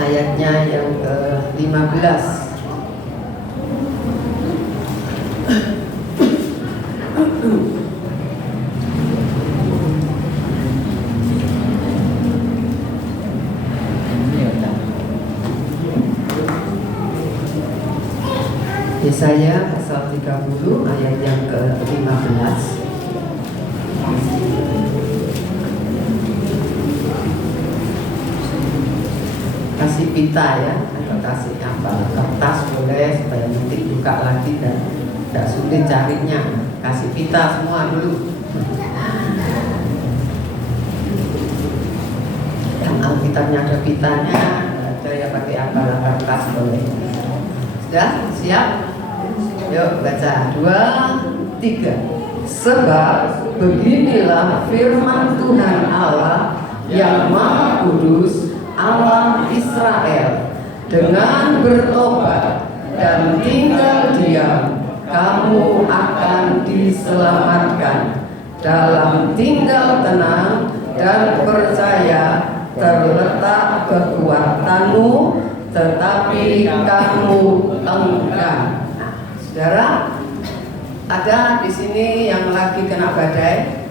ayatnya yang ke-15. Yesaya pasal 30 ayat yang ke-15. Kasih pita ya, atau kasih apa, kertas boleh supaya nanti buka lagi dan tidak sulit carinya. Kasih pita semua dulu. Yang Alkitabnya ada pitanya, ada yang pakai apa, kertas boleh. Sudah siap? Yuk baca 2, 3. Sebab beginilah firman Tuhan Allah yang Maha Kudus, Allah Israel, dengan bertobat dan tinggal diam, kamu akan diselamatkan. Dalam tinggal tenang dan percaya terletak kekuatanmu, tetapi kamu enggan. Nah, saudara, ada di sini yang lagi kena badai.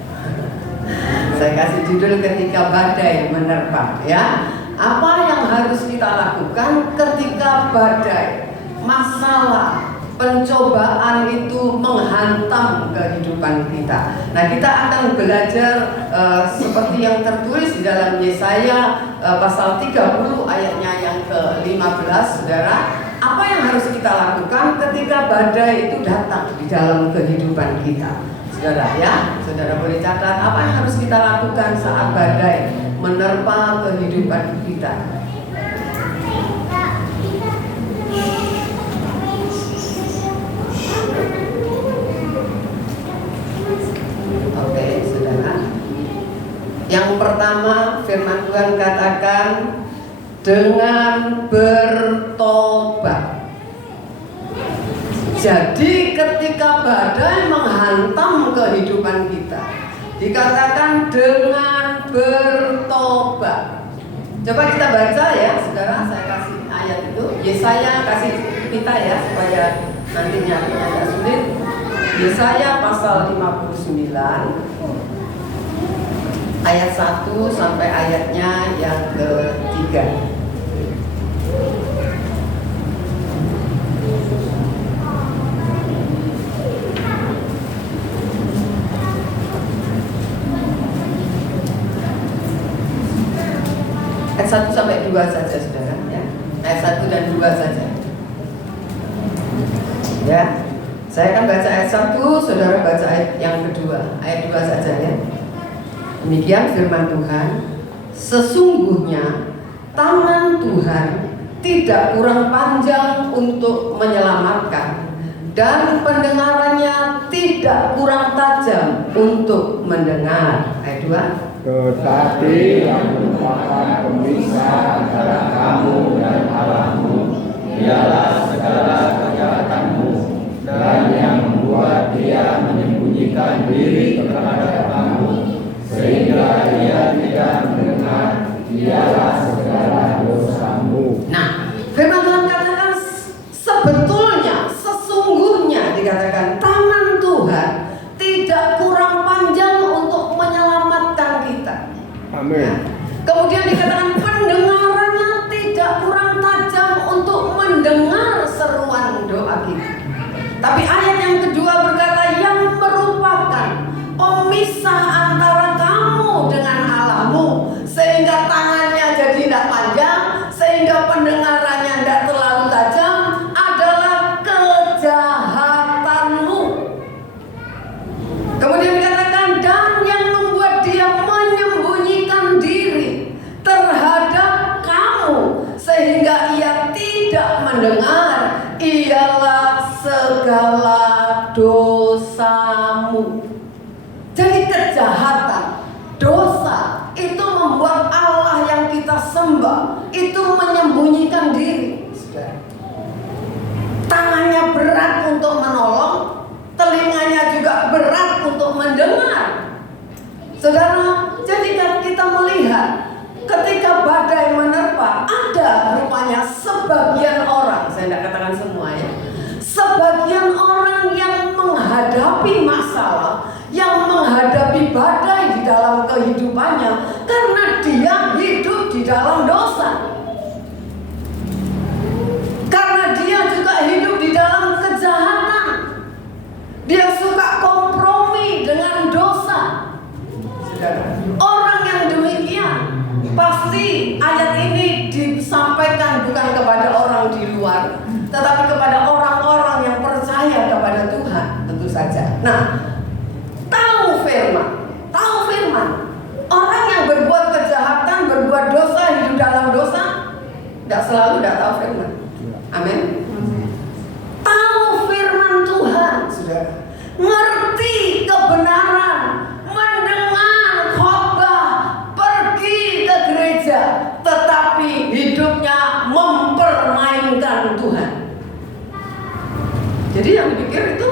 Saya kasih judul ketika badai menerpa, ya. Apa yang harus kita lakukan ketika badai, masalah, pencobaan itu menghantam kehidupan kita? Nah, kita akan belajar seperti yang tertulis di dalam Yesaya pasal 30 ayatnya yang ke-15, saudara. Apa yang harus kita lakukan ketika badai itu datang di dalam kehidupan kita, saudara, ya? Saudara boleh catat apa yang harus kita lakukan saat badai menerpa kehidupan kita. Oke, saudara. Yang pertama, firman Tuhan katakan dengan bertobat. Jadi ketika badai menghantam kehidupan kita, dikatakan dengan bertobat. Coba kita baca ya, saudara. Saya kasih ayat itu. Yesaya kasih kita ya, supaya nanti nyarinya tidak sulit. Yesaya pasal 59 ayat 1 sampai ayatnya yang ke-3. Ayat 1 sampai 2 saja, saudara, ya. Ayat 1 dan 2 saja. Ya. Saya akan baca ayat 1, saudara baca ayat yang kedua. Ayat 2 saja, ya. Demikian firman Tuhan. Sesungguhnya tangan Tuhan tidak kurang panjang untuk menyelamatkan, dan pendengarannya tidak kurang tajam untuk mendengar. Ayat 2. Tetapi yang merupakan pemisah antara kamu dan Allahmu ialah segala kejahatanmu, dan yang membuat dia menyembunyikan diri kepada kamu sehingga ia tidak mendengar ialah segala dosamu. Nah, firman Tuhan katakan sebetulnya, sesungguhnya dikatakan tangan Tuhan tidak kurang panjang untuk menyelamatkan kita. Amin. Ya. Kemudian dikatakan pendengarannya tidak kurang tajam untuk mendengar seruan doa kita. Tapi ayat yang kedua berkata yang merupakan pemisah antara kamu dengan Allahmu, sehingga tangannya jadi tidak panjang, sehingga pendengarannya tidak terlalu tajam, adalah kejahatanmu. Kemudian dikatakan dan yang membuat dia menyembunyikan diri terhadap kamu sehingga ia tidak mendengar ialah segala dosamu. Jadi kejahatan, dosa itu membuat Allah yang kita sembah itu menyembunyikan diri. Tangannya berat untuk menolong, telinganya juga berat untuk mendengar. Saudara, jadi kita melihat ketika badai menerpa, ada dalam dosa. Karena dia juga hidup di dalam kejahatan. Dia suka kompromi dengan dosa. Saudara, orang yang demikian pasti ayat ini disampaikan bukan kepada orang di luar, tetapi kepada orang-orang yang percaya kepada Tuhan, tentu saja. Nah, tahu firman. Orang yang berbuat kejahatan, berbuat dosa, hidup dalam dosa, tidak selalu tidak tahu firman. Amin. Tahu firman Tuhan, saudara. Ngerti kebenaran, mendengar khotbah, pergi ke gereja, tetapi hidupnya mempermainkan Tuhan. Jadi yang dipikir itu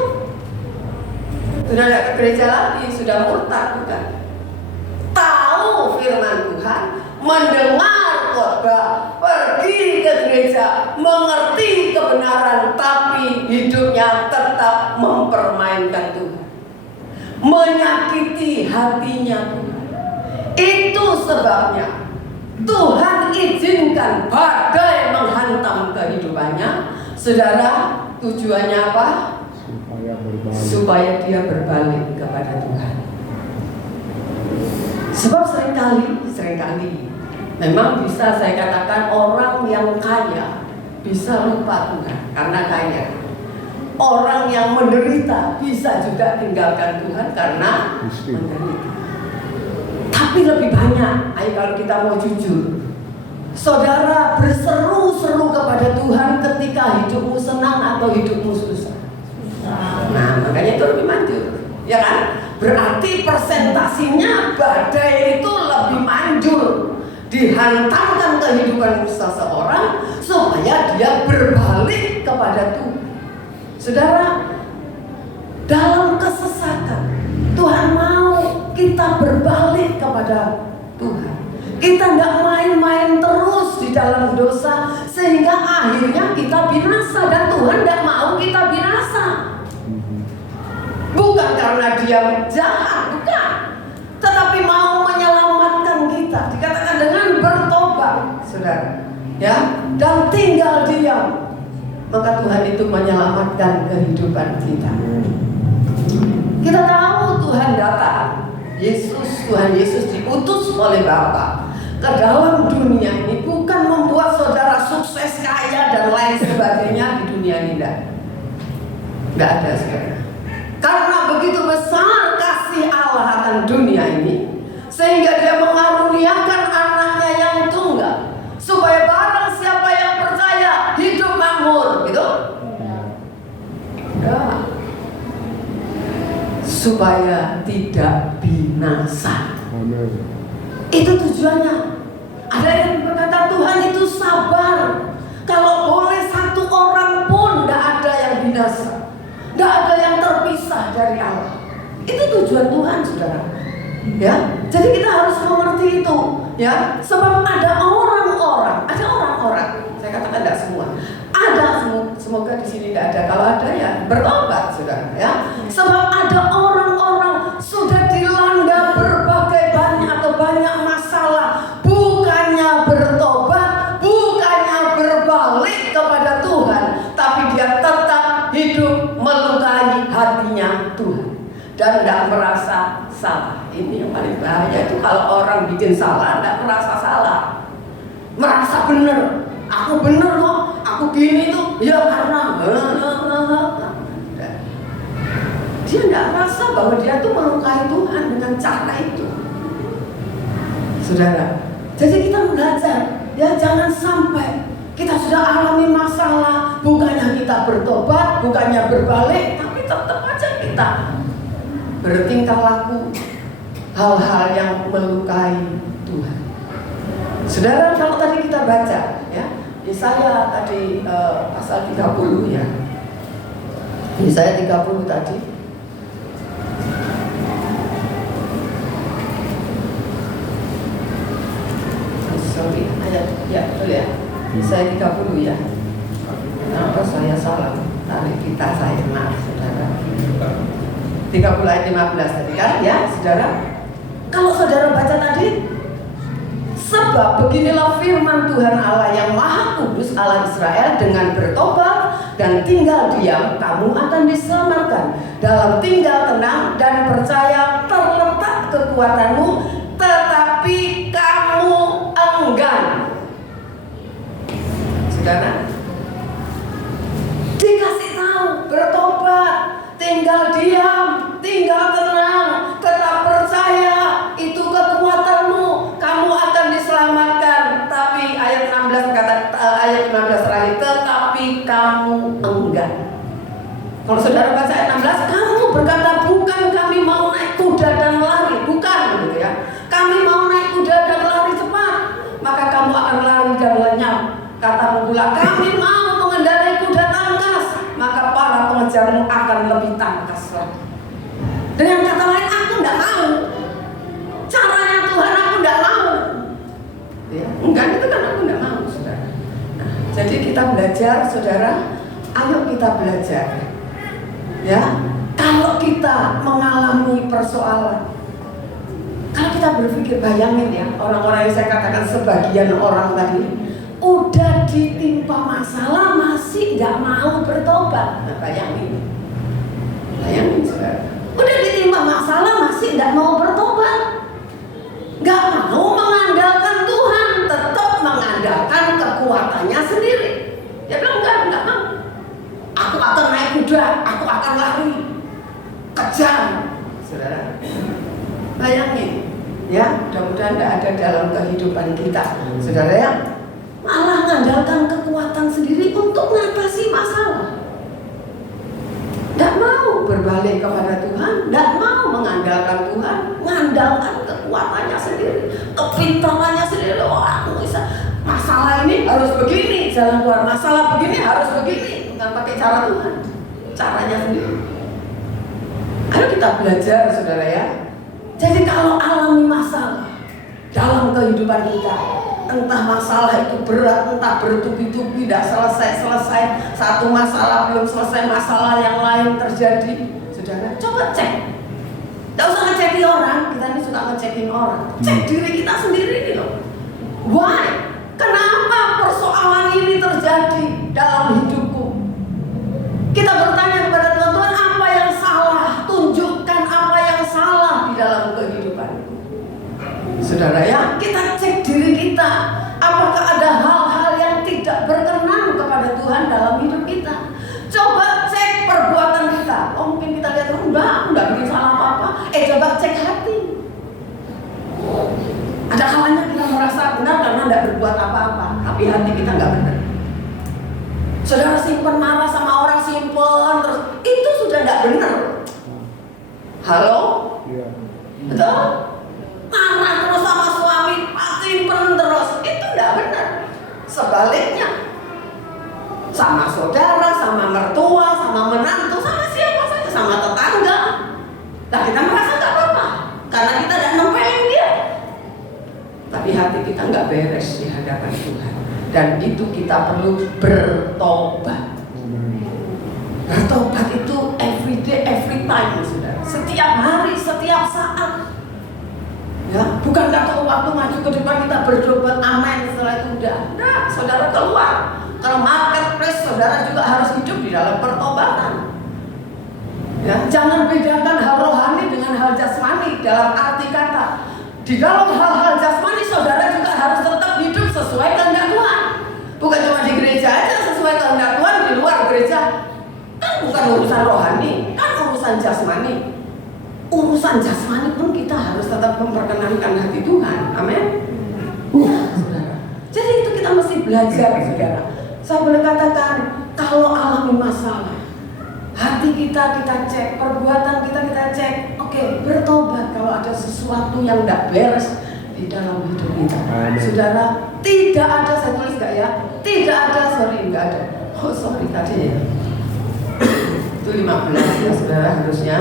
sudah tidak ke gereja lagi, sudah murtad, bukan? Tahu firman Tuhan, mendengar khotbah, pergi ke gereja, mengerti kebenaran, tapi hidupnya tetap mempermainkan Tuhan, menyakiti hatinya Tuhan. Itu sebabnya Tuhan izinkan badai menghantam kehidupannya. Saudara, tujuannya apa? Supaya dia berbalik kepada Tuhan. Sebab seringkali memang bisa saya katakan orang yang kaya bisa lupa Tuhan karena kaya. Orang yang menderita bisa juga tinggalkan Tuhan karena menderita. Tapi lebih banyak, ayo kalau kita mau jujur, saudara berseru-seru kepada Tuhan ketika hidupmu senang atau hidupmu susah. Nah, makanya itu lebih manjur, ya kan? Berarti persentasinya badai itu lebih manjur dihantamkan kehidupan seseorang supaya dia berbalik kepada Tuhan. Saudara, dalam kesesatan Tuhan mau kita berbalik kepada Tuhan. Kita tidak main-main terus di dalam dosa sehingga akhirnya kita binasa, dan Tuhan tidak mau kita binasa. Bukan karena dia jahat, bukan, tetapi mau menyelamatkan kita. Dikatakan dengan bertobat, saudara, ya, dan tinggal diam, maka Tuhan itu menyelamatkan kehidupan kita. Kita tahu Tuhan datang, Tuhan Yesus diutus oleh Bapa ke dalam dunia ini bukan membuat saudara sukses, kaya, dan lain sebagainya di dunia ini. Tidak ada, saudara. Karena begitu besar kasih Allah akan dunia ini, sehingga dia mengaruniakan anaknya yang tunggal, supaya barang siapa yang percaya hidup makmur, gitu. Ya. Supaya tidak binasa. Amen. Itu tujuannya. Ada yang berkata Tuhan itu sabar. Kalau boleh satu orang pun tidak ada yang binasa, tidak ada yang terpisah dari Allah. Itu tujuan Tuhan, saudara. Ya, jadi kita harus mengerti itu. Ya, sebab ada orang-orang, saya katakan tidak semua. Ada, semoga di sini tidak ada. Kalau ada ya berobat, saudara. Ya, sebab ada orang-orang sudah dilanda berbagai banyak masalah, bukannya bertobat, bukannya berbalik kepada Tuhan, tapi dia tetap hidup melukai hatinya Tuhan dan tidak merasa salah. Ini yang paling bahaya itu kalau orang bikin salah tidak merasa salah, merasa benar. Aku benar kok, aku gini tuh ya karena dia tidak merasa bahwa dia tuh melukai Tuhan dengan cara itu. Saudara, jadi kita belajar, ya jangan sampai kita sudah alami masalah, bukannya kita bertobat, bukannya berbalik, tapi tetap aja kita bertingkah laku hal-hal yang melukai Tuhan. Saudara, kalau tadi kita baca, ya, Yesaya tadi pasal 30 ya, Yesaya 30 tadi. Sorry, ayat, ya betul ya. Saya 30 ya. Kenapa saya salah? Tarik kita saya, maaf saudara. 30 ayat 15 tadi kan ya, saudara. Kalau saudara baca tadi, Sebab beginilah firman Tuhan Allah yang Maha Kudus, Allah Israel, dengan bertobat dan tinggal diam, kamu akan diselamatkan. Dalam tinggal tenang dan percaya terletak kekuatanmu, tetapi kamu enggan. Saudara, dikasih tahu bertobat, tinggal diam, tinggal tenang, tetap percaya, itu kekuatanmu, kamu akan diselamatkan. Tapi ayat 16 ayat 16 terakhir, tetapi kamu enggan. Kalau saudara baca ayat 16, kamu berkata, bukan kami mau naik kuda dan lari, bukan gitu ya. Kami mau naik kuda dan lari cepat, maka kamu akan lari dan lenyap. Katamu pula, kami mau mengendarai kuda tangkas, maka para pengejarmu akan lebih tangkas lagi. Dengan kata lain, aku tidak mau. Caranya Tuhan aku tidak mau. Ya, enggak itu kan aku tidak mau, saudara. Nah, jadi kita belajar, saudara. Ayo kita belajar. Ya, kalau kita mengalami persoalan, kalau kita berpikir, bayangin ya, orang-orang yang saya katakan sebagian orang tadi, udah ditimpa masalah masih nggak mau bertobat. Nah, bayangin, saudara. Udah ditimpa masalah masih nggak mau bertobat, nggak mau mengandalkan Tuhan, tetap mengandalkan kekuatannya sendiri. Dia bilang nggak mau. Aku akan naik kuda, aku akan lari, kejar, saudara. Bayangin, ya, mudah-mudahan tidak ada dalam kehidupan kita, saudara ya. Malah mengandalkan kekuatan sendiri untuk mengatasi masalah. Tidak mau berbalik kepada Tuhan, tidak mau mengandalkan Tuhan, mengandalkan kekuatannya sendiri, kepintarannya sendiri. Oh, aku bisa, masalah ini harus begini, jalan keluar, masalah begini harus begini. Nggak pakai cara Tuhan, caranya sendiri. Ayo kita belajar, saudara ya. Jadi kalau alami masalah dalam kehidupan kita, entah masalah itu berat, entah bertubi-tubi, tidak selesai-selesai, satu masalah belum selesai, masalah yang lain terjadi, saudara, coba cek. Tidak usah ngecekin orang, kita ini suka ngecekin orang. Cek diri kita sendiri nih loh. Why? Kenapa persoalan ini terjadi dalam hidupku? Kita bertanya kepada Tuhan, Tuhan, apa yang salah? Tunjukkan apa yang salah di dalam kehidupanku. Saudara ya, kita cek diri kita. Apakah ada hal-hal yang tidak berkenan kepada Tuhan dalam hidup kita? Coba cek perbuatan kita. Oh, mungkin kita lihat, enggak bikin salah apa-apa. Coba cek hati. Ada kalanya kita merasa benar karena tidak berbuat apa-apa, tapi hati kita nggak benar. Saudara simpen marah sama orang, simpen terus, itu sudah tidak benar. Halo? Iya. Betul? Marah terus sama suami, simpen terus, itu tidak benar. Sebaliknya, sama saudara, sama mertua, sama menantu, sama siapa saja, sama tetangga. Nah, kita merasa nggak apa-apa karena kita tidak nempelin dia. Tapi hati kita nggak beres di hadapan Tuhan, dan itu kita perlu bertobat. Bertobat itu every day, every time, saudara. Setiap hari, setiap saat. Ya, bukan kalau waktu maju ke depan kita bertobat, amin, setelah itu udah. Nah, saudara keluar ke marketplace, saudara juga harus hidup di dalam pertobatan. Ya, jangan bedakan hal rohani dengan hal jasmani dalam arti kata. Di dalam hal-hal jasmani, saudara juga harus tetap hidup sesuai kehendak Tuhan. Bukan cuma di gereja aja sesuai kehendak Tuhan, di luar gereja kan bukan urusan rohani, kan urusan jasmani. Urusan jasmani pun kita harus tetap memperkenankan hati Tuhan. Amin. Saudara. Jadi itu kita mesti belajar, saudara. Saya boleh katakan, kalau alami masalah, hati kita cek, perbuatan kita cek. Oke, bertobat kalau ada sesuatu yang tidak beres di dalam hidup kita. Saudara, tidak ada, saya tulis nggak ya? Tidak ada, nggak ada. Oh, sorry tadi ya. Itu 15 ya, saudara, harusnya.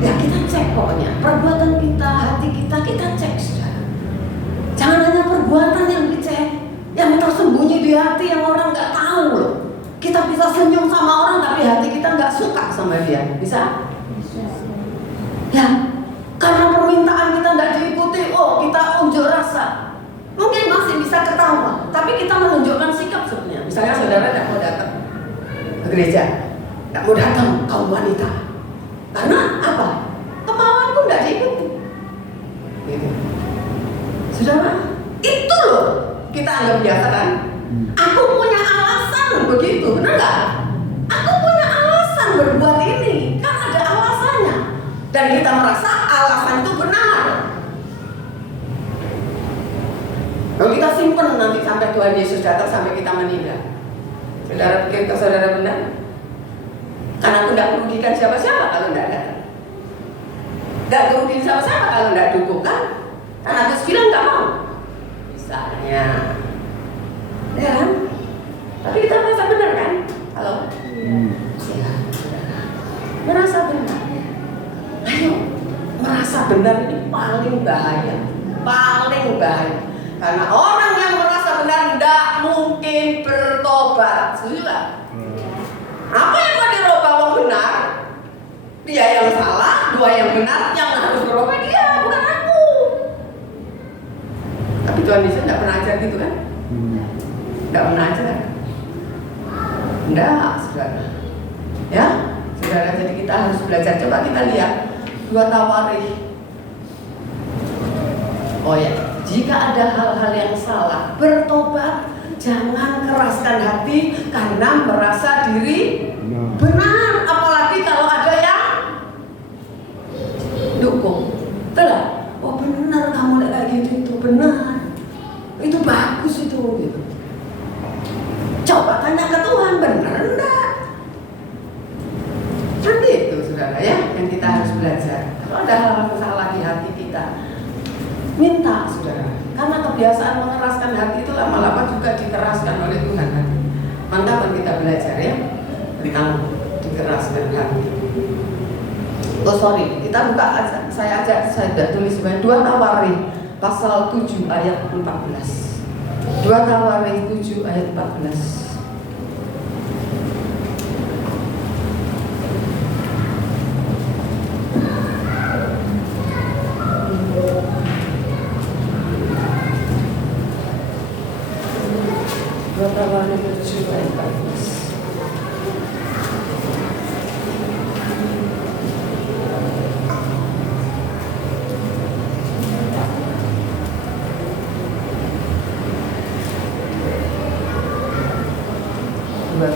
Ya, kita cek pokoknya. Perbuatan kita, hati kita cek, saudara. Jangan hanya perbuatan yang dicek, yang tersembunyi di hati yang orang nggak tahu loh. Kita bisa senyum sama orang tapi hati kita nggak suka sama dia, bisa? Ya, karena permintaan oh kita unjuk rasa, mungkin masih bisa ketawa, tapi kita menunjukkan sikap sebenarnya. Misalnya saudara tidak mau datang ke gereja, tidak mau datang kaum wanita, karena apa? Kemauanku tidak diikuti. Gitu. Saudara, itu loh kita anggap biasa kan? Aku punya alasan begitu, benar nggak? Aku punya alasan berbuat ini, kan ada alasannya, dan kita merasa alasan itu benar. Kalau kita simpen nanti sampai Tuhan Yesus datang, sampai kita meninggal. Saudara pikir ke saudara benar? Karena aku tidak merugikan siapa-siapa kalau tidak datang. Tidak merugikan siapa-siapa kalau tidak dukung kan? Karena aku bilang nggak mau. Misalnya, ya kan? Tapi kita merasa benar kan? Halo? Ya, merasa benar. Ayo, merasa benar ini paling bahaya. Paling bahaya. Karena orang yang merasa benar tidak mungkin bertobat. Setuju gak? Apa yang kau dirubah orang benar? Dia yang salah, dua yang benar, yang harus berubah dia, bukan aku. Tapi Tuhan Yesus tidak pernah ajar gitu kan? Tidak pernah ajar. Tidak, saudara. Ya, saudara, jadi kita harus belajar. Coba kita lihat 2 Tawarikh. Oh ya, jika ada hal-hal yang salah, bertobat, jangan keraskan hati karena merasa diri benar. Apalagi kalau ada yang dukung. Betul? Oh benar kamu kayak gitu, itu benar. Itu bagus itu gitu. Coba tanya ke Tuhan, benar enggak? Nanti itu saudara ya, yang kita harus belajar. Kalau ada hal-hal salah di hati kita, minta saudara. Karena kebiasaan mengeraskan hati itu lama-lama juga dikeraskan oleh Tuhan. Maka kita belajar ya, tentang dikeraskan hati. Oh sorry, kita buka aja. Saya tidak tulis sebanyak 2 Tawarikh pasal 7 ayat 14. 2 Tawarikh 7 ayat 14.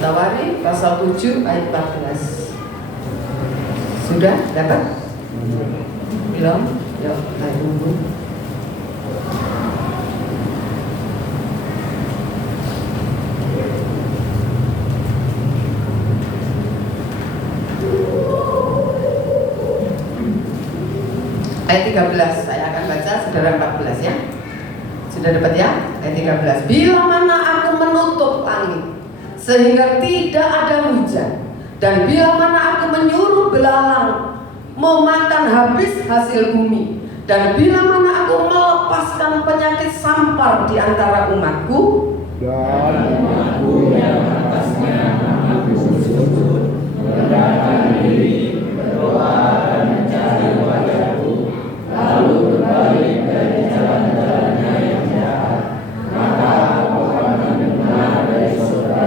Tawarikh pasal 7 ayat 14. Sudah dapat? Belum? Yuk, kita tunggu. Ayat 13 saya akan baca, saudara 14 ya. Sudah dapat ya? Ayat 13. Bila mana aku menutup langit sehingga tidak ada hujan, dan bila mana aku menyuruh belalang memakan habis hasil bumi, dan bila mana aku melepaskan penyakit sampar di antara umatku, dan umatku yang atasnya namaku sujud, merendahkan diri, berdoa dan mencari wajahku, lalu berbalik dari jalan-jalannya yang jahat, maka aku akan mendengar dari surga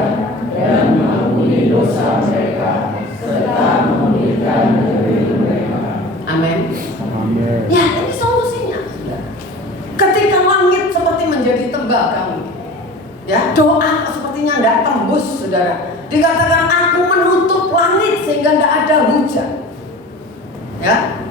dan mengampuni dosa mereka serta memulihkan negeri mereka. amin. Amin. Ya, ini solusinya. Ketika langit seperti menjadi tembagamu, ya, doa sepertinya tidak tembus, saudara. Dikatakan aku menutup langit sehingga tidak ada hujan. Ya,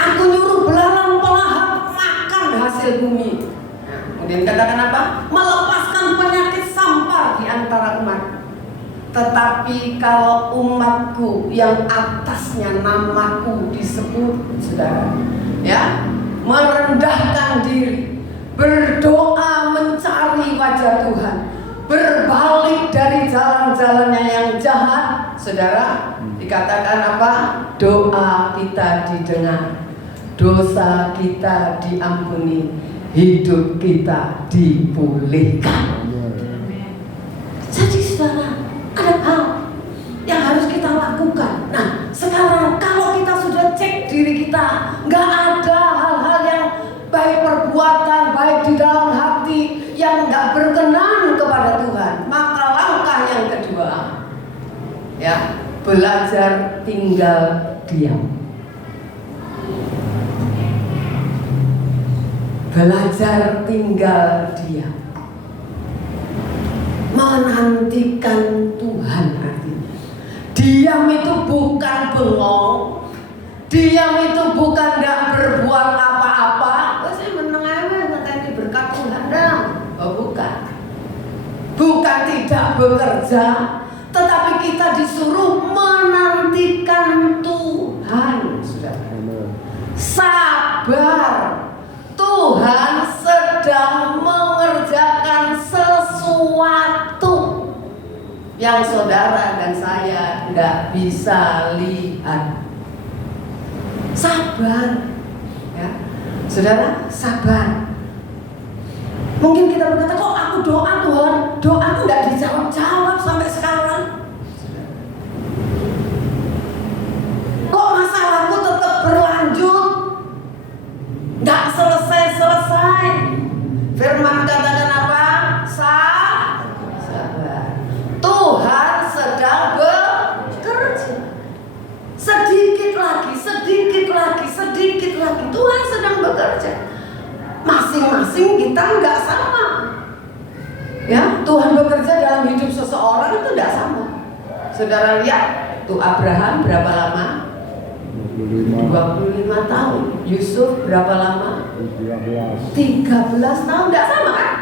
aku nyuruh belalang pelahap makan hasil bumi. Nah, kemudian katakan apa? Melepaskan penyakit sampar di antara umat. Tetapi kalau umatku yang atasnya namaku disebut, saudara, ya, merendahkan diri, berdoa mencari wajah Tuhan, berbalik dari jalan-jalannya yang jahat, saudara, dikatakan apa? Doa kita didengar, dosa kita diampuni, hidup kita dipulihkan. Jadi saudara, ada hal yang harus kita lakukan. Nah, sekarang kalau kita sudah cek diri kita, nggak ada hal-hal yang perbuatan baik di dalam hati yang tidak berkenan kepada Tuhan, maka langkah yang kedua, ya, belajar tinggal diam. Belajar tinggal diam. Menantikan Tuhan artinya. Diam itu bukan bengong. Diam itu bukan tidak berbuat apa-apa. Oh, saya meneng aja nanti berkat Tuhan dah. Oh, bukan. Bukan tidak bekerja, tetapi kita disuruh menantikan Tuhan. Sudah. Sabar. Tuhan sedang mengerjakan sesuatu yang saudara dan saya tidak bisa lihat. Sabar, ya, saudara, sabar. Mungkin kita berkata, kok aku doa Tuhan, doaku tidak dijawab-jawab sampai sekarang. Kok masalahku tetap berlanjut, nggak selesai-selesai. Firman katakan apa? Sabar. Tuhan sedang bekerja. Sedikit lagi Tuhan sedang bekerja. Masing-masing kita nggak sama. Ya, Tuhan bekerja dalam hidup seseorang itu tidak sama. Saudara lihat, tuh Abraham berapa lama? 25 tahun. Yusuf berapa lama? 13 tahun. Tidak sama kan?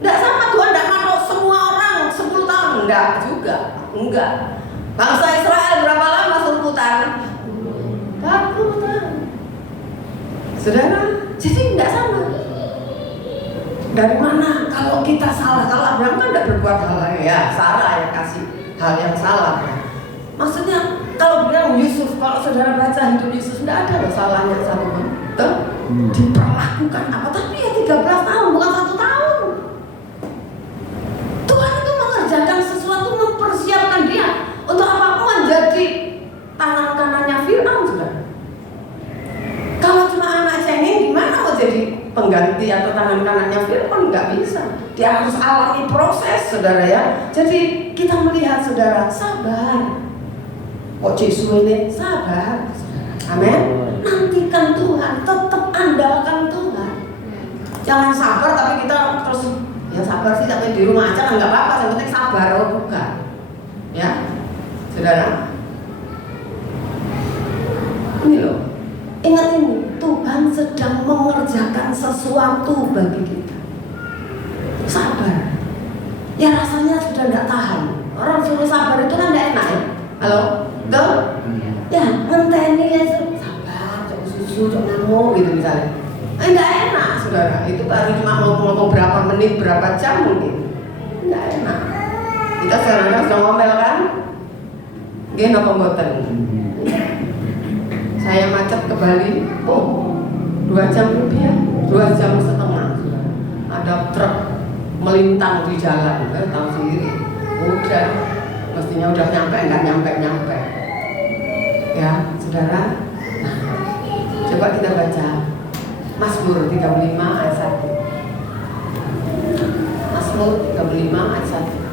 Tidak sama. Tuhan tidak mau semua orang 10 tahun. Tidak juga. Enggak. Bangsa Israel berapa lama suruh putar? 40 tahun. Saudara, jadi tidak sama. Dari mana? Kalau kita salah, kalau Abraham kan tidak berbuat hal lain, ya Sarah yang kasih hal yang salah. Maksudnya kalau bilang Yusuf, kalau saudara baca hidup Yusuf, tidak ada loh salahnya satu pun. Tuh, diperlakukan apa? Tapi ya 13 tahun, bukan 1 tahun. Tuhan itu mengerjakan sesuatu, mempersiapkan dia untuk apa? Menjadi tangan kanannya Fir'aun, saudara. Kalau cuma anak cengeng, gimana mau jadi pengganti atau tangan kanannya Fir'aun? Nggak bisa. Dia harus alami proses, saudara ya. Jadi kita melihat, saudara, sabar. Kok Yesus ini sabar, amin. Nantikan Tuhan, tetap andalkan Tuhan. Jangan sabar tapi kita terus ya sabar sih tapi di rumah aja kan nggak apa-apa, yang penting sabar. Oh bukan, ya, saudara. Ini loh, ingat ini, Tuhan sedang mengerjakan sesuatu bagi kita. Sabar. Ya rasanya sudah tidak tahan. Orang suruh sabar itu kan tidak enak ya. Halo. Tuh, ya ngenteni ya sabar, cok susu, cok ngamuk gitu misalnya. Enggak enak, saudara. Itu baru cuma ngomong berapa menit, berapa jam mungkin. Enggak enak. Kita sekarang sudah ngomel kan? Gini apa mboten? Saya macet ke Bali, 2 jam lebih ya, 2 jam setengah. Ada truk melintang di jalan, tahu sendiri. Udah, mestinya udah nyampe, nggak nyampe. Ya, saudara. Nah, coba kita baca Mazmur 35 ayat 1. Mazmur 35 ayat 1.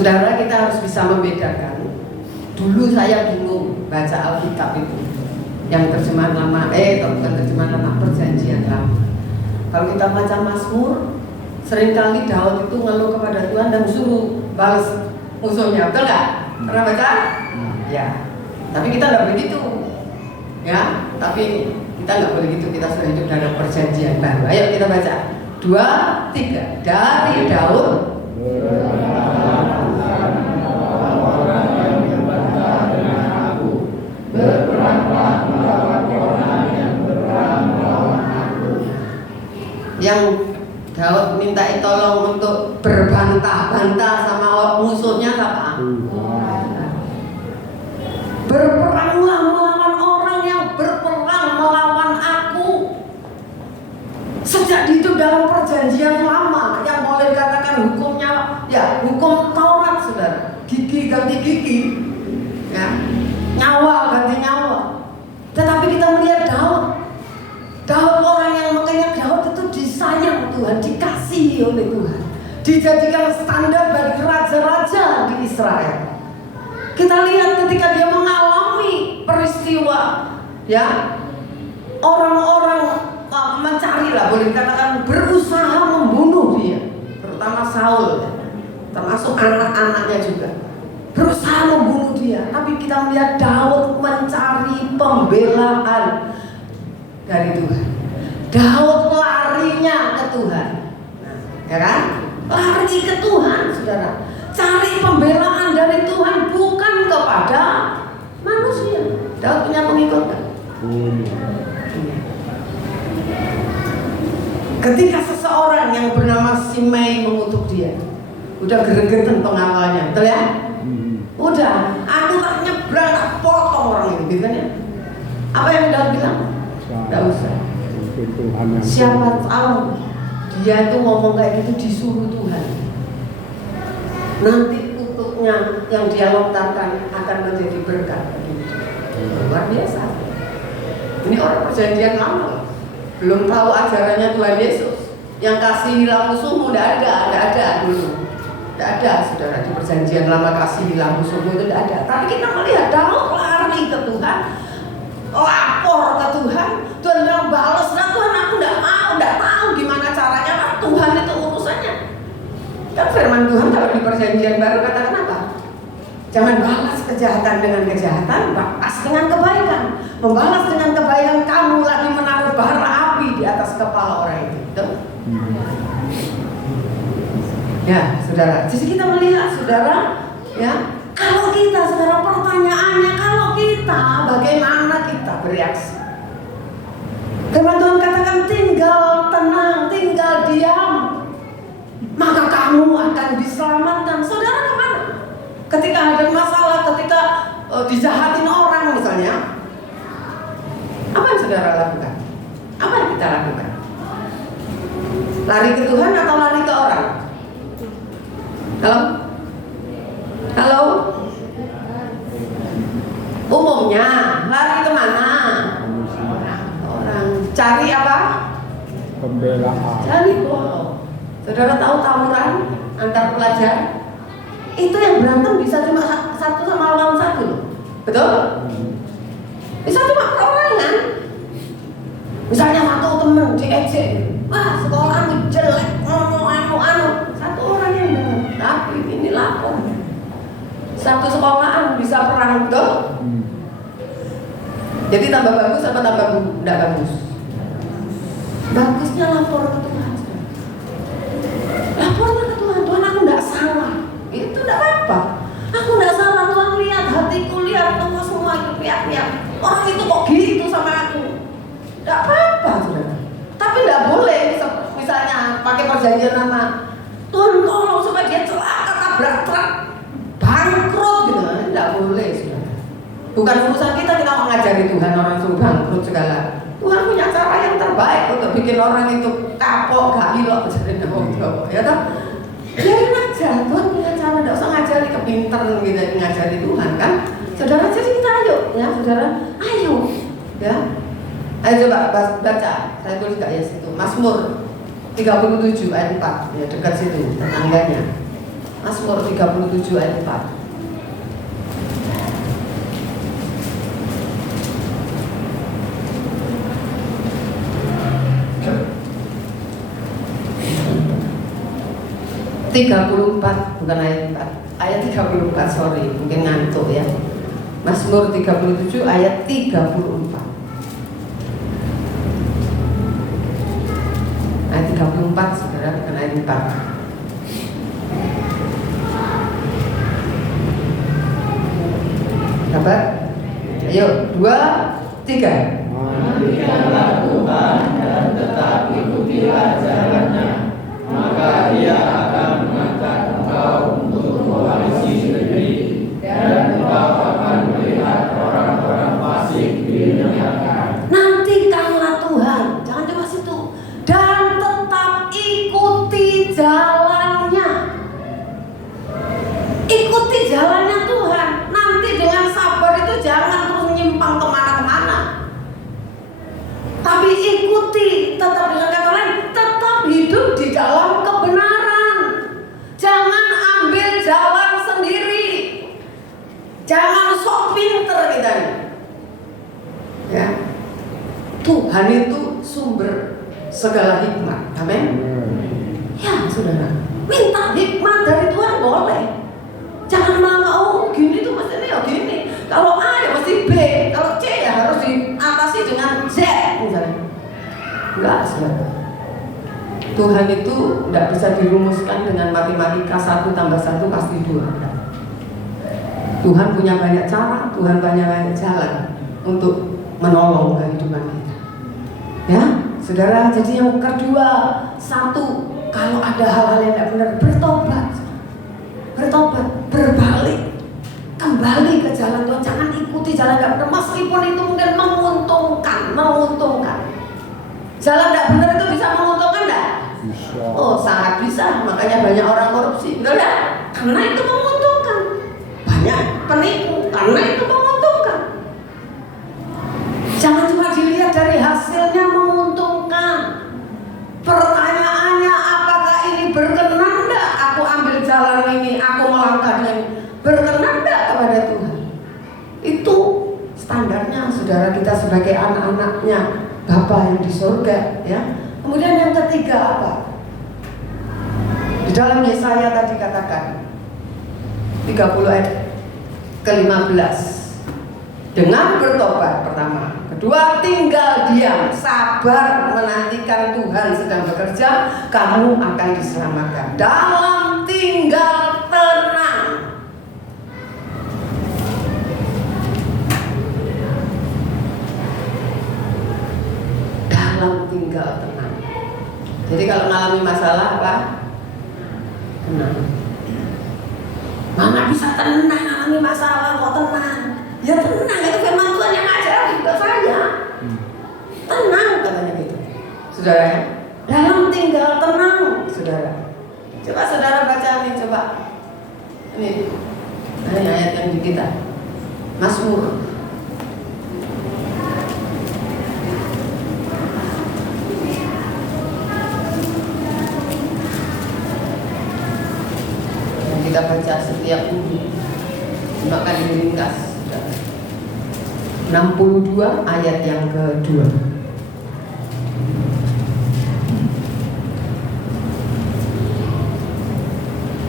Saudara, kita harus bisa membedakan. Dulu saya bingung baca Alkitab itu, yang terjemahan lama, bukan terjemahan lama, perjanjian lama. Kalau kita baca Mazmur, seringkali Daud itu ngeluh kepada Tuhan dan suruh balas musuhnya, betul nggak? Pernah baca? Ya. Tapi kita nggak begitu, ya. Tapi kita nggak boleh gitu. Kita sudah hidup dalam perjanjian baru. Ayo kita baca. 2, 3 dari Daud. Yang Daud minta tolong untuk berbantah-bantah sama musuhnya apa? Tuhan. Berperanglah melawan orang yang berperang melawan aku. Sejak hidup dalam perjanjian lama yang boleh dikatakan hukumnya ya hukum Taurat, saudara, gigi ganti gigi, ya, nyawa ganti nyawa. Tetapi kita melihat Daud orang yang makanya Daud itu disayang Tuhan, dikasihi oleh Tuhan, dijadikan standar bagi raja-raja di Israel. Kita lihat ketika dia mengalami peristiwa, ya, orang-orang mencari lah, boleh dikatakan berusaha membunuh dia, terutama Saul, termasuk anak-anaknya juga berusaha membunuh dia. Tapi kita melihat Daud mencari pembelaan dari Tuhan. Daud larinya ke Tuhan, ya kan? Lari ke Tuhan, saudara. Cari pembelaan dari Tuhan, bukan kepada manusia. Daud punya pengikut kan? Ketika seseorang yang bernama Simei mengutuk dia, udah gregetan pengawalnya, betul ya? Udah, aku tak nyebrang, tak potong orang ini, gitu kan ya? Apa yang Daud bilang? Tidak usah. Siapa tahu dia itu ngomong kayak gitu disuruh Tuhan. Nanti kutuknya yang dia lontarkan akan menjadi berkat. Luar biasa. Ini orang perjanjian lama, belum tahu ajarannya Tuhan Yesus. Yang kasihilah musuhmu tidak ada dulu. Tidak ada, saudara, di perjanjian lama kasihilah musuhmu itu tidak ada. Tapi kita melihat Daud lari ke Tuhan, lapor ke Tuhan. Tuhan bilang balas, nah Tuhan aku tidak tahu gimana caranya. Nah, Tuhan itu urusannya. Kan firman Tuhan kalau di perjanjian baru katakan apa? Jangan balas kejahatan dengan kejahatan, balas dengan kebaikan. Membalas dengan kebaikan, kamu lagi menaruh bara api di atas kepala orang itu. Betul? Ya, saudara. Jadi kita melihat, saudara, ya, kalau kita, saudara, pertanyaannya, kalau kita, bagaimana kita bereaksi? Firman Tuhan katakan tinggal tenang, tinggal diam, maka kamu akan diselamatkan. Saudara kemana? Ketika ada masalah, ketika dijahatin orang misalnya, apa yang saudara lakukan? Apa yang kita lakukan? Lari ke Tuhan atau lari ke orang? Halo? Umumnya lari kemana? Orang. Cari apa? Pembelaan. Cari bohong. Saudara tahu tawuran antar pelajar? Itu yang berantem bisa cuma satu sama lawan satu, betul? Bisa cuma perorangan. Misalnya satu temen diejek, wah sekolahmu jelek, anu, satu orang yang dengar. Tapi ini lapor. Satu sekolahan bisa perang, betul? Jadi tambah bagus apa tambah tidak bagus? Bagusnya lapor ke Tuhan. Lapornya ke Tuhan, Tuhan aku tidak salah. Itu tidak apa-apa. Aku tidak salah, Tuhan lihat hatiku, lihat Tuhan semua itu lihat. Orang itu kok gitu sama aku. Tidak apa-apa, saudara. Tapi tidak boleh misalnya pakai perjanjian lama. Tuhan tolong supaya dia celaka, tabrak truk, bangkrut gitu. Tidak boleh, saudara. Bukan urusan kita mau ngajari Tuhan orang suruh bangkrut segala. Tuhan punya cara yang terbaik untuk bikin orang itu kapok, gak hilok, ya toh? Biarin aja, Tuhan punya cara, tidak usah ngajari kepintaran gitu, ngajari Tuhan kan? Saudara, jadi kita ayo, ya saudara, ayo, ya. Ayo coba baca, saya tulis gak ya situ, Mazmur 37 ayat 4, ya dekat situ, tetangganya. Mazmur 37 ayat 4. Bukan ayat 4, ayat 34, sorry, mungkin ngantuk ya. Mazmur 37 ayat 34. Ayat 34, saudara, bukan ayat 4. Dapat? Ayo, 2, 3. Demikianlah Tuhan dan tetap ikuti ajarannya, maka Ia akan Tuhan itu sumber segala hikmat. Amin. Ya saudara, minta hikmat dari Tuhan boleh. Jangan malah gini tuh mestinya ya gini. Kalau A ya mesti B, kalau C ya harus diatasi dengan Z misalnya. Enggak, saudara. Tuhan itu tidak bisa dirumuskan dengan matematika 1 tambah 1 pasti 2. Tuhan punya banyak cara, Tuhan punya banyak jalan untuk menolong kehidupan kita. Ya, saudara. Jadi yang kedua, 1, kalau ada hal-hal yang tidak benar, bertobat, berbalik, kembali ke jalan Tuhan. Jangan ikuti jalan tidak benar, meskipun itu mungkin menguntungkan. Jalan tidak benar itu bisa menguntungkan tidak? Bisa. Oh, sangat bisa. Makanya banyak orang korupsi, betul ya? Karena itu menguntungkan. Banyak penipu karena itu menguntungkan. Jangan cuma dilihat dari hasilnya menguntungkan. Pertanyaannya, apakah ini berkenan enggak? Aku ambil jalan ini, aku melangkah dengan berkenan enggak kepada Tuhan? Itu standarnya saudara kita sebagai anak-anaknya Bapa yang di surga, ya. Kemudian yang ketiga apa? Di dalam Yesaya tadi katakan 30 ayat ke-15, dengan bertobat pertama, kedua tinggal diam, sabar menantikan Tuhan sedang bekerja, kamu akan diselamatkan. Dalam tinggal tenang. Dalam tinggal tenang. Jadi kalau mengalami masalah apa? Tenang. Mana bisa tenang mengalami masalah kok tenang? Ya tenang, itu firman Tuhan yang ngajar juga saya. Tenang katanya gitu. Saudara ya, dalam tinggal tenang, saudara. Coba saudara baca nih, coba. Ini ayat yang di kita. Mazmur. Kita baca setiap minggu, maka diringkas 62 ayat yang kedua.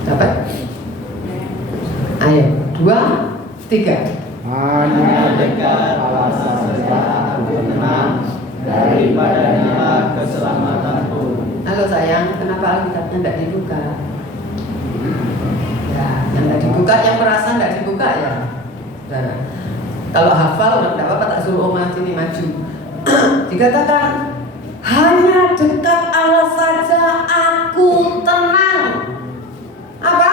Dapat? Ayo, 2, 3. Hanya dekat Allah saja aku tenang, daripadanya keselamatanku. Halo sayang, kenapa Alkitabnya tidak dibuka? Ya, yang tidak dibuka, yang merasa tidak dibuka ya. Saudara. Kalau hafal, tidak apa-apa, tak suruh Oma sini maju. Dikatakan, hanya dekat Allah saja aku tenang. Apa?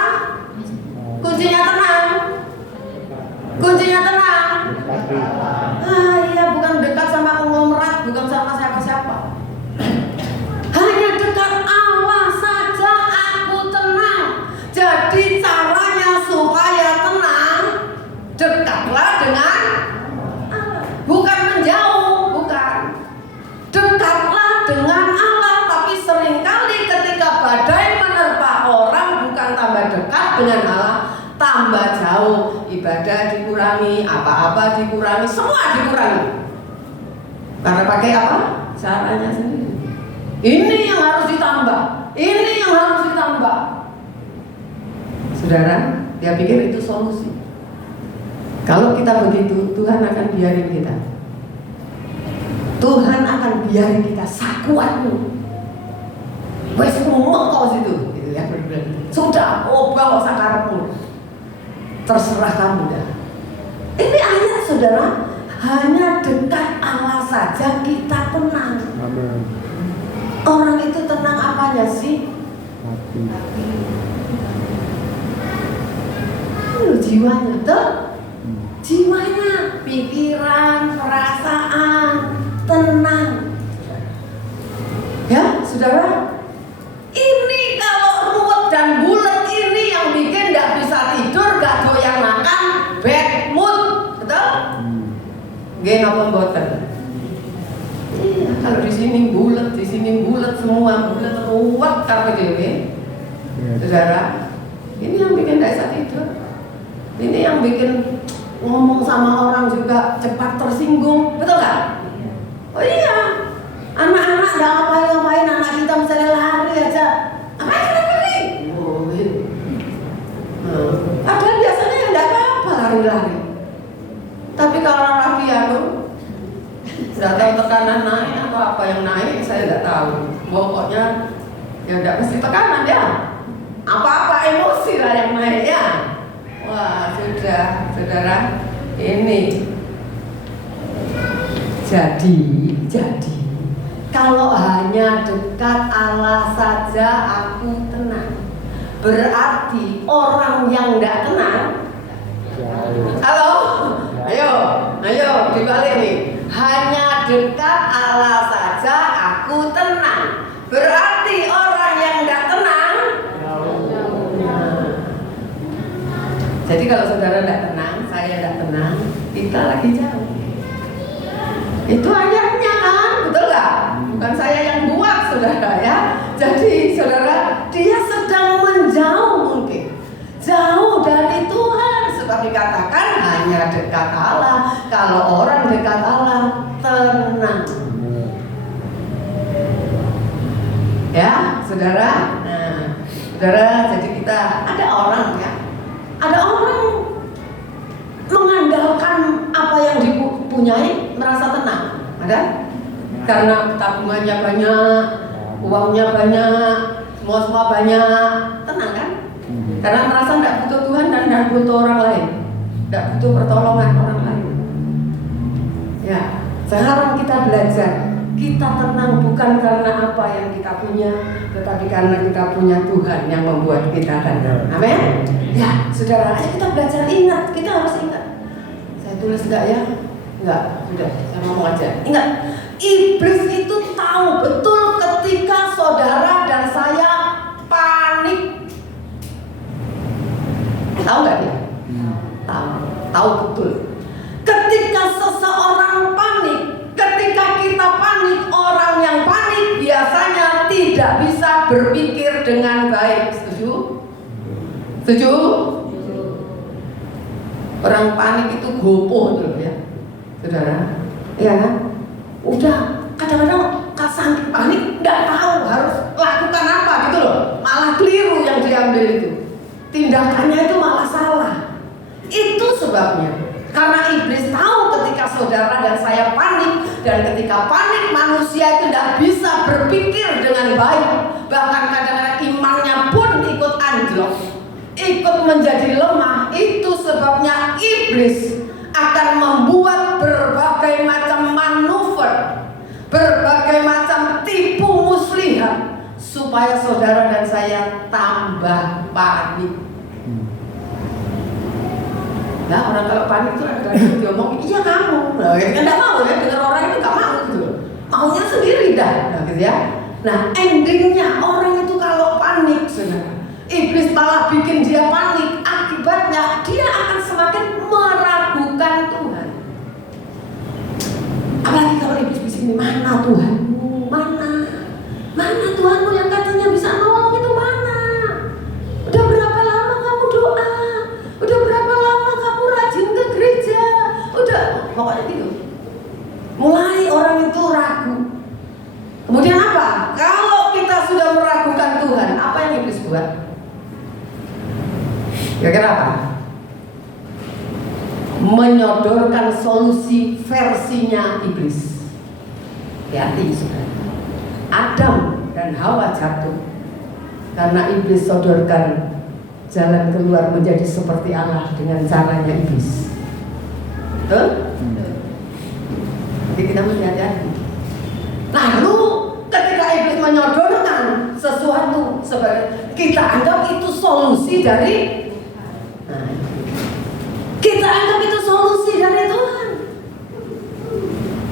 Kuncinya tenang. Kuncinya tenang. Iya, bukan dekat sama konglomerat, bukan sama siapa-siapa. Hanya dekat Allah saja aku tenang. Jadi caranya supaya tenang, dekatlah dengan Allah. Bukan menjauh, bukan. Dekatlah dengan Allah. Tapi seringkali ketika badai menerpa orang, bukan tambah dekat dengan Allah, tambah jauh. Ibadah dikurangi, apa-apa dikurangi, semua dikurangi. Karena pakai apa? Caranya sendiri. Ini yang harus ditambah, ini yang harus ditambah. Saudara, dia pikir itu solusi. Kalau kita begitu, Tuhan akan biarin kita. Tuhan akan biarin kita sakuatmu. Wes ngomong kau situ, gitu ya. Sudah, obah sakarepmu. Terserah kamu dah. Ini ayat saudara, hanya dekat Allah saja kita tenang. Amin. Orang itu tenang apanya sih? Hati. Jiwanya tuh, jiwanya, pikiran, perasaan, tenang. Ya, saudara. Ini kalau ruwet dan bulat ini yang bikin nggak bisa tidur, nggak doyan makan, bad mood, betul? Gak apa mboten. Iya, kalau di sini bulat, semua bulat, ruwet apa gini, saudara. Ini yang bikin nggak bisa tidur. Ini yang bikin ngomong sama orang juga cepat tersinggung, betul nggak? Oh iya. nggak ngapain anak kita misalnya lari aja. Ngapain lari? Padahal biasanya ya nggak apa-apa lari-lari. Tapi kalau lagi nggak tahu tekanan naik atau apa yang naik, saya nggak tahu. Pokoknya ya nggak mesti tekanan ya. Apa-apa emosi lah yang naik ya. Wah sudah, saudara. Ini jadi kalau hanya dekat Allah saja aku tenang, berarti orang yang tidak tenang. Halo, ayo dibalik nih. Hanya dekat Allah saja aku tenang, berarti orang yang tidak tenang. Jadi kalau saudara tidak tenang, saya tidak tenang, kita lagi jauh. Itu ayatnya kan, betul nggak? Bukan saya yang buat, saudara ya. Jadi saudara, dia sedang menjauh mungkin, jauh dari Tuhan. Sebab dikatakan hanya dekat Allah. Kalau orang dekat Allah tenang. Ya, saudara. Nah, saudara, jadi kita ada orang ya. Ada orang mengandalkan apa yang dipunyai merasa tenang. Ada? Karena tabungannya banyak, uangnya banyak, semua banyak, tenang kan? Karena merasa tidak butuh Tuhan dan tidak butuh orang lain, tidak butuh pertolongan orang lain. Ya, sekarang kita belajar. Kita tenang bukan karena apa yang kita punya, tetapi karena kita punya Tuhan yang membuat kita tenang. Amin. Ya, saudara, ayo kita belajar, ingat, kita harus ingat. Saya tulis enggak ya? Enggak, sudah, saya ngomong aja. Ingat, iblis itu tahu betul ketika saudara dan saya panik. Tahu nggak dia? Tahu betul. Ketika seseorang panik, ketika kita panik, orang yang panik biasanya tidak bisa berpikir dengan baik. Setuju? Setuju? Orang panik itu gopoh dulu ya, saudara. Iya kan? Udah kadang-kadang saking panik nggak tahu harus lakukan apa gitu loh. Malah keliru yang diambil itu. Tindakannya itu malah salah. Itu sebabnya. Karena iblis tahu ketika saudara dan saya panik, dan ketika panik manusia itu tidak bisa berpikir dengan baik. Bahkan kadang-kadang imannya pun ikut anjlok, ikut menjadi lemah. Itu sebabnya iblis akan membuat berbagai macam manuver, berbagai macam tipu muslihat supaya saudara dan saya tambah panik. Nah, orang kalau panik itu ada diomong, iya kamu, nah, kan nggak mau ya, dengar orang itu nggak mau gitu, maunya sendiri dah, nah, gitu ya. Nah, endingnya orang itu kalau panik, saudara, iblis malah bikin dia panik. Akibatnya dia akan semakin meragukan Tuhan. Apalagi kalau iblis di sini, mana Tuhanmu, mana Tuhanmu yang katanya bisa nolong itu mana? Udah berapa lama kamu doa? Udah berapa lama kamu rajin ke gereja? Udah, pokoknya gitu. Mulai orang itu ragu. Kemudian apa? Kalau kita sudah meragukan Tuhan, apa yang iblis buat? Kira-kira apa? Menyodorkan solusi versinya iblis. Hati-hati, saudara. Adam dan Hawa jatuh karena iblis sodorkan jalan keluar menjadi seperti Allah dengan caranya iblis. Betul? Jadi kita mesti hati-hati. Lalu ketika iblis menyodorkan sesuatu sebagai, kita anggap itu solusi dari, kita anggap itu solusi dari Tuhan.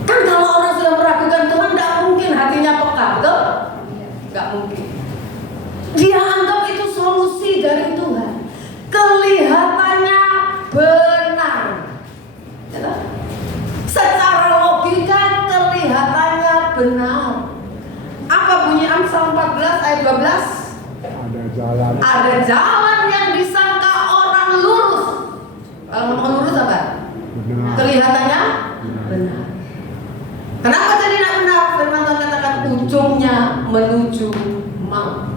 Kan kalau orang sudah meragukan Tuhan, tidak mungkin hatinya peka, betul? Tidak mungkin. Dia anggap itu solusi dari Tuhan. Kelihatannya benar. Secara logika kelihatannya benar. Apa bunyi Amsal 14 ayat 12? Ada jalan yang disangka orang lurus. Kalau ngomong lurus apa? menuju maut.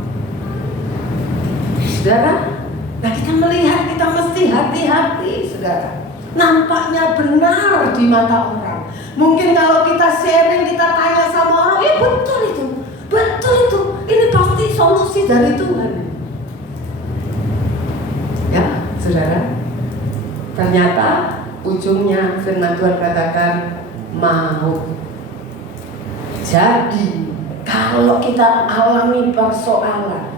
Saudara, nah kita melihat, kita mesti hati-hati, saudara. Nampaknya benar di mata orang. Mungkin kalau kita sharing, kita tanya sama orang, betul itu, ini pasti solusi dari Tuhan. Ya, saudara, ternyata ujungnya firman Tuhan katakan maut. Jadi, kalau kita alami persoalan,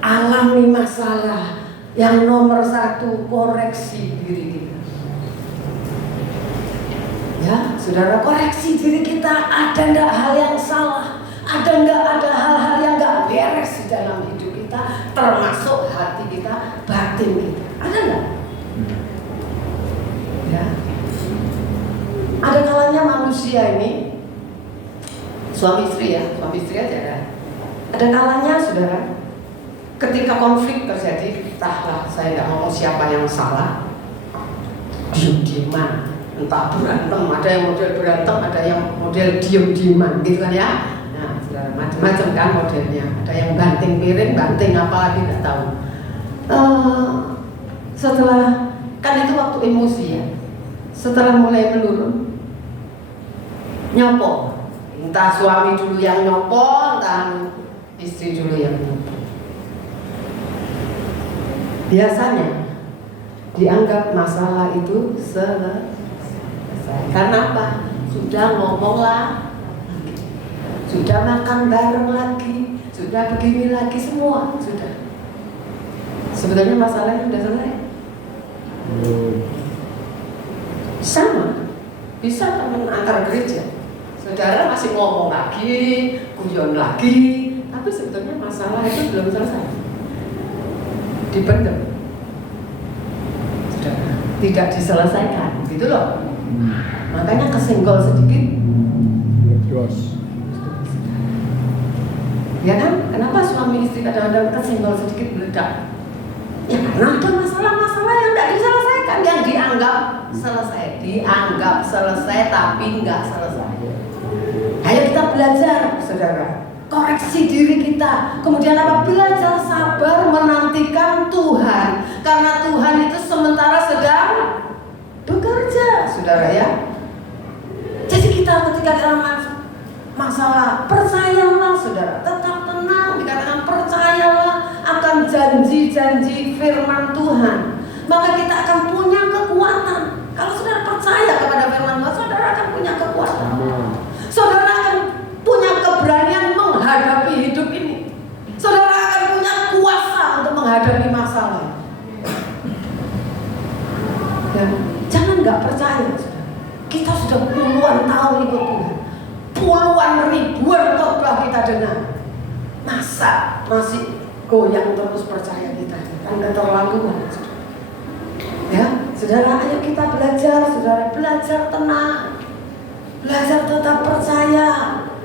alami masalah, yang nomor satu koreksi diri kita. Ya, saudara, koreksi diri kita. Ada enggak hal yang salah? Ada enggak ada hal-hal yang enggak beres di dalam hidup kita, termasuk hati kita, batin kita? Ada enggak? Ya. Ada kalanya manusia ini suami istri aja kan. Ada kalanya, saudara, ketika konflik terjadi, entahlah, saya nggak ngomong siapa yang salah, diem-dieman, entah berantem, ada yang model berantem, ada yang model diem-dieman, gitu kan ya. Nah, saudara, macam-macam kan modelnya. Ada yang banting piring, banting apa lagi nggak tahu. Setelah, kan itu waktu emosi ya. Setelah mulai menurun, nyopok. Entah suami dulu yang nyopok, entah istri dulu yang nyopok. Biasanya dianggap masalah itu selesai. Karena apa? Sudah ngomong lah, sudah makan bareng lagi, sudah begini lagi, semua sudah. Sebetulnya masalahnya sudah selesai. Sama, bisa teman antar gereja, saudara masih ngomong lagi, guyon lagi, tapi sebetulnya masalah itu belum selesai. Dipendam, saudara, tidak diselesaikan, gitu loh. Makanya kesenggol sedikit, ya kan? Kenapa suami istri kadang-kadang kesenggol sedikit meledak? Ya karena ada masalah-masalah yang tidak diselesaikan, yang dianggap selesai tapi nggak selesai. Ayo kita belajar, saudara, koreksi diri kita. Kemudian apa? Belajar sabar menantikan Tuhan, karena Tuhan itu sementara sedang bekerja, saudara ya. Jadi kita ketika dalam masalah, percayalah, saudara, tetap tenang. Dikatakan percayalah akan janji-janji firman Tuhan, maka kita akan punya kekuatan. Kalau saudara percaya kepada firman Tuhan, saudara akan punya kekuatan. Saudara akan punya keberanian menghadapi hidup ini. Saudara akan punya kuasa untuk menghadapi masalah. Dan jangan nggak percaya, saudara. Kita sudah puluhan tahun ikut Tuhan, puluhan ribuan khotbah kita dengar. Masa masih goyang terus percaya kita? Kan keterlaluan, saudara. Ya, saudara, ayo kita belajar, saudara, belajar tenang, belajar tetap percaya.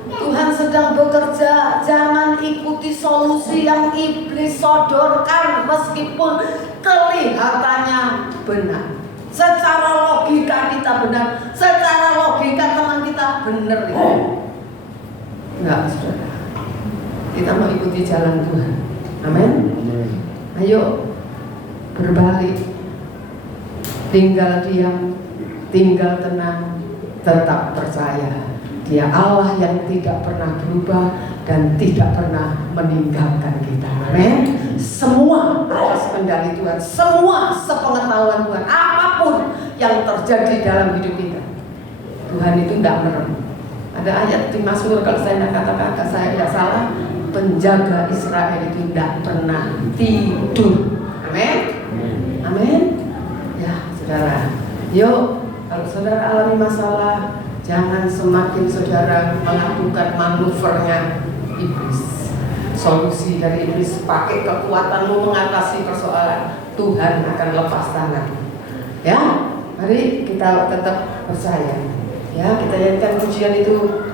Tuhan sedang bekerja. Jangan ikuti solusi yang iblis sodorkan, meskipun kelihatannya benar. Secara logika kita benar, secara logika teman kita benar itu. Enggak, saudara. Kita mau ikuti jalan Tuhan. Amin. Ayo berbalik. Tinggal diam, tinggal tenang, tetap percaya. Dia Allah yang tidak pernah berubah dan tidak pernah meninggalkan kita. Amin. Semua atas kendali Tuhan, semua sepengetahuan Tuhan. Apapun yang terjadi dalam hidup kita, Tuhan itu tidak merem. Ada ayat di Mazmur, kalau saya tidak kata-kata saya tidak salah, penjaga Israel itu tidak pernah tidur. Amin. Amin. Ya, saudara, yuk, kalau saudara alami masalah, jangan semakin saudara melakukan manuvernya iblis. Solusi dari iblis, pakai kekuatanmu mengatasi persoalan, Tuhan akan lepas tangan. Ya, mari kita tetap percaya. Ya, kita nyanyikan pujian itu.